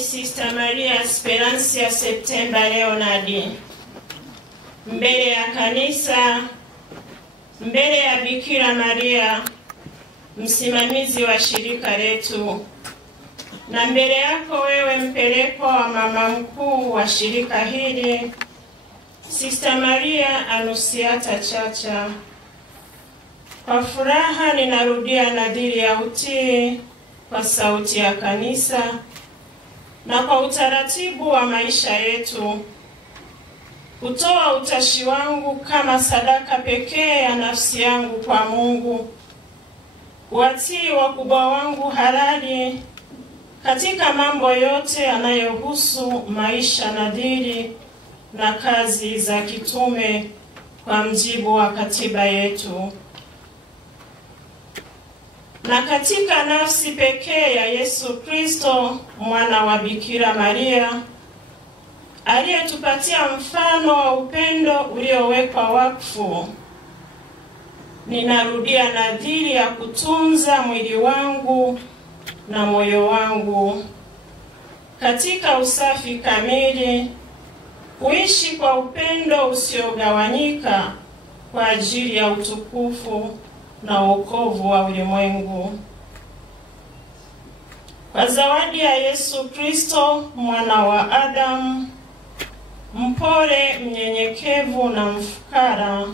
Sister Maria Speransia Septemba Leonardi, mbele ya kanisa, mbele ya Bikira Maria, msimamizi wa shirika letu, na mbele yako wewe mpeleko wa mama mkuu wa shirika hili, Sister Maria Anusiata Chacha. Kwa furaha ninarudia nadhiri ya utii kwa sauti ya kanisa na kwa utaratibu wa maisha yetu, kutoa utashi wangu kama sadaka pekee ya nafsi yangu kwa Mungu, kuwatii wakubwa wangu halali katika mambo yote yanayohusu maisha nadhiri na kazi za kitume kwa mjibu wa katiba yetu, na katika nafsi pekee ya Yesu Kristo, mwana wa Bikira Maria, aliyetupatia mfano wa upendo uliowekwa wakfu, ninarudia nadhiri ya kutunza mwili wangu na moyo wangu katika usafi kamili, kuishi kwa upendo usiogawanyika kwa ajili ya utukufu na wokovu wa ulimwengu. Kwa zawadi ya Yesu Kristo, mwana wa Adamu, mpole, mnyenyekevu na mfukara,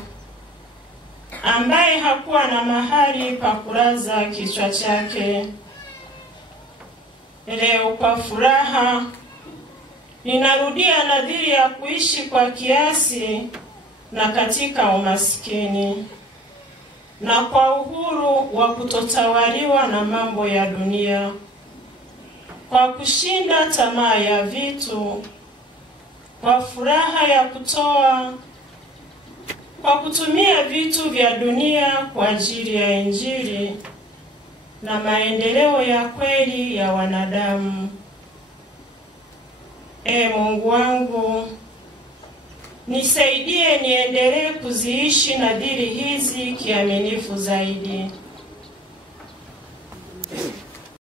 ambaye hakuwa na mahali pa kulaza kichwa chake, leo kwa furaha ninarudia nadhiri ya kuishi kwa kiasi na katika umaskini, na kwa uhuru wa kutotawaliwa na mambo ya dunia, kwa kushinda tamaa ya vitu, kwa furaha ya kutoa, kwa kutumia vitu vya dunia kwa ajili ya Injili na maendeleo ya kweli ya wanadamu. Mungu wangu, nisaidie niendelee kuziishi nadhiri hizi kiaminifu zaidi.